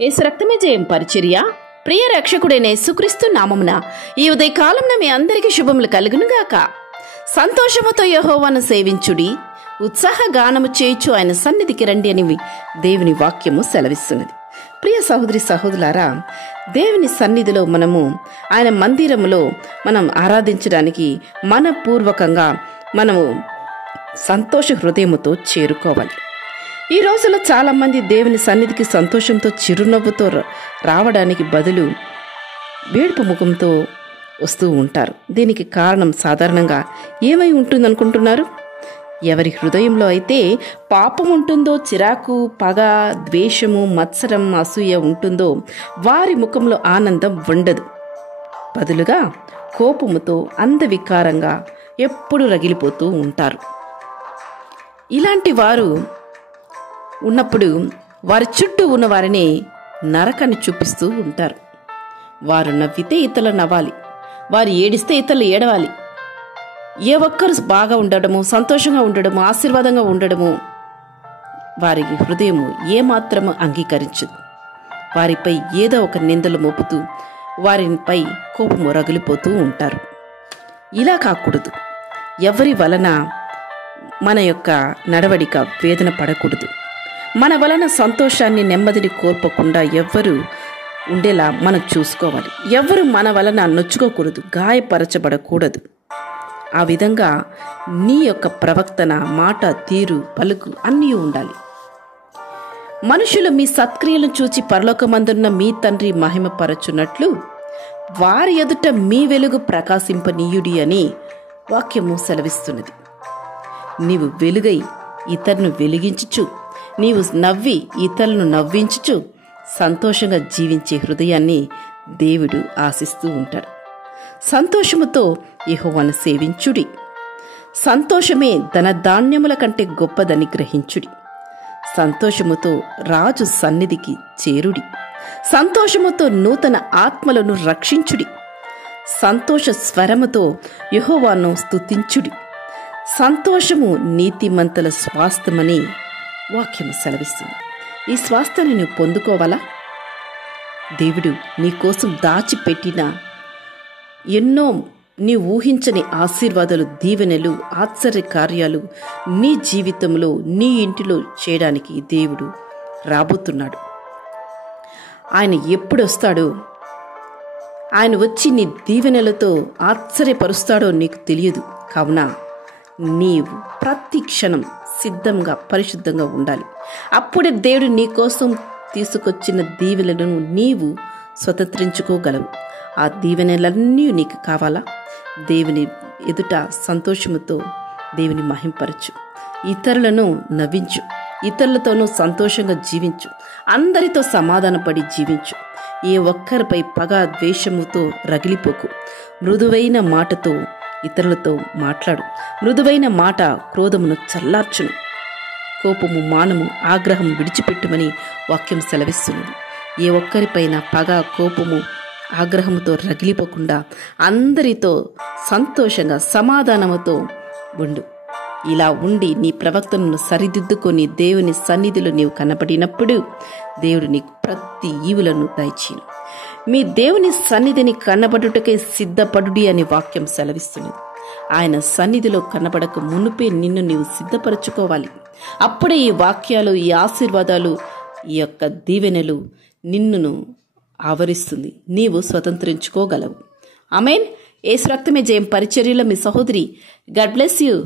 యేసు రక్తమే జయం పరిచర్య ప్రియ రక్షకుడైన యేసుక్రీస్తు నామమున ఈ ఉదయకాలంలో మీ అందరికీ శుభములు కలుగునుగాక. సంతోషముతో యెహోవాను సేవించుడి, ఉత్సాహ గానము చేయుచు ఆయన సన్నిధికి రండి అని దేవుని వాక్యము సెలవిస్తున్నది. ప్రియ సహోదరి సహోదరులారా, దేవుని సన్నిధిలో మనము ఆయన మందిరములో మనం ఆరాధించడానికి మనపూర్వకంగా మనము సంతోష హృదయముతో చేరుకోవాలి. ఈ రోజుల్లో చాలా మంది దేవుని సన్నిధికి సంతోషంతో చిరునవ్వుతో రావడానికి బదులు వేడుపు ముఖంతో వస్తూ ఉంటారు. దీనికి కారణం సాధారణంగా ఏమై ఉంటుందనుకుంటున్నారు? ఎవరి హృదయంలో అయితే పాపం ఉంటుందో, చిరాకు, పగ, ద్వేషము, మత్సరం, అసూయ ఉంటుందో వారి ముఖంలో ఆనందం ఉండదు. బదులుగా కోపముతో అందవికారంగా ఎప్పుడు రగిలిపోతూ ఉంటారు. ఇలాంటి వారు ఉన్నప్పుడు వారి చుట్టూ ఉన్న వారిని నరకాన్ని చూపిస్తూ ఉంటారు. వారు నవ్వితే ఇతరులు నవ్వాలి, వారు ఏడిస్తే ఇతరులు ఏడవాలి. ఏ ఒక్కరు బాగా ఉండడము, సంతోషంగా ఉండడము, ఆశీర్వాదంగా ఉండడము వారి హృదయము ఏమాత్రము అంగీకరించదు. వారిపై ఏదో ఒక నిందలు మోపుతూ వారిపై కోపము రగిలిపోతూ ఉంటారు. ఇలా కాకూడదు. ఎవరి వలన మన యొక్క నడవడిక వేదన పడకూడదు. మన వలన సంతోషాన్ని, నెమ్మదిని కోల్పోకుండా ఎవ్వరు ఉండేలా మనం చూసుకోవాలి. ఎవరు మన వలన నొచ్చుకోకూడదు, గాయపరచబడకూడదు. ఆ విధంగా నీ యొక్క ప్రవర్తన, మాట, తీరు, పలుకు అన్నీ ఉండాలి. మనుషులు మీ సత్క్రియలను చూచి పరలోకమందున్న మీ తండ్రి మహిమపరచున్నట్లు వారి ఎదుట మీ వెలుగు ప్రకాశింపనీయుడి అని వాక్యము సెలవిస్తున్నది. నీవు వెలుగై ఇతరులను వెలిగించుచు, నీవు నవ్వి ఇతరులను నవ్వించుచు సంతోషంగా జీవించే హృదయాన్ని దేవుడు ఆశిస్తూ ఉంటాడు. సంతోషముతో యెహోవాను సేవించుడి. సంతోషమే ధనధాన్యముల కంటే గొప్పదని గ్రహించుడి. సంతోషముతో రాజు సన్నిధికి చేరుడి. సంతోషముతో నూతన ఆత్మలను రక్షించుడి. సంతోష స్వరముతో యెహోవాను స్తుతించుడి. సంతోషము నీతిమంతుల స్వాస్థ్యమని వాక్యము సెలవిస్తుంది. ఈ స్వాస్థ్యాన్ని నువ్వు పొందుకోవాలా? దేవుడు నీకోసం దాచిపెట్టిన ఎన్నో నీ ఊహించని ఆశీర్వాదాలు, దీవెనలు, ఆశ్చర్య కార్యాలు నీ జీవితంలో, నీ ఇంటిలో చేయడానికి దేవుడు రాబోతున్నాడు. ఆయన ఎప్పుడు వస్తాడో, ఆయన వచ్చి నీ దీవెనలతో ఆశ్చర్యపరుస్తాడో నీకు తెలియదు. కావున నీవు ప్రతి క్షణం సిద్ధంగా, పరిశుద్ధంగా ఉండాలి. అప్పుడే దేవుడు నీ కోసం తీసుకొచ్చిన దీవెనలను నీవు స్వతంత్రించుకోగలవు. ఆ దీవెనలన్నీ నీకు కావాలా? దేవుని ఎదుట సంతోషముతో దేవుని మహింపరచు. ఇతరులను నవ్వించు. ఇతరులతోనూ సంతోషంగా జీవించు. అందరితో సమాధానపడి జీవించు. ఏ ఒక్కరిపై పగ, ద్వేషముతో రగిలిపోకు. మృదువైన మాటతో ఇతరులతో మాట్లాడు. మృదువైన మాట క్రోధమును చల్లార్చును. కోపము, మానము, ఆగ్రహం విడిచిపెట్టుమని వాక్యం సెలవిస్తున్నది. ఏ ఒక్కరిపైన పగ, కోపము, ఆగ్రహముతో రగిలిపోకుండా అందరితో సంతోషంగా, సమాధానముతో ఉండు. ఇలా ఉండి నీ ప్రవర్తనను సరిదిద్దుకొని దేవుని సన్నిధిలో నీవు కనబడినప్పుడు దేవుడు నీకు ప్రతి ఈవులను దయచేయును. మీ దేవుని సన్నిధిని కనబడుటకే సిద్ధపడుడి అని వాక్యం సెలవిస్తున్నది. ఆయన సన్నిధిలో కనబడక మునుపే నిన్ను నీవు సిద్ధపరచుకోవాలి. అప్పుడే ఈ వాక్యాలు, ఈ ఆశీర్వాదాలు, ఈ యొక్క దీవెనలు నిన్నును ఆవరిస్తుంది. నీవు స్వతంత్రించుకోగలవు. ఆమేన్. యేసు రక్తమే జయం పరిచర్యలో మీ సహోదరి. God bless you.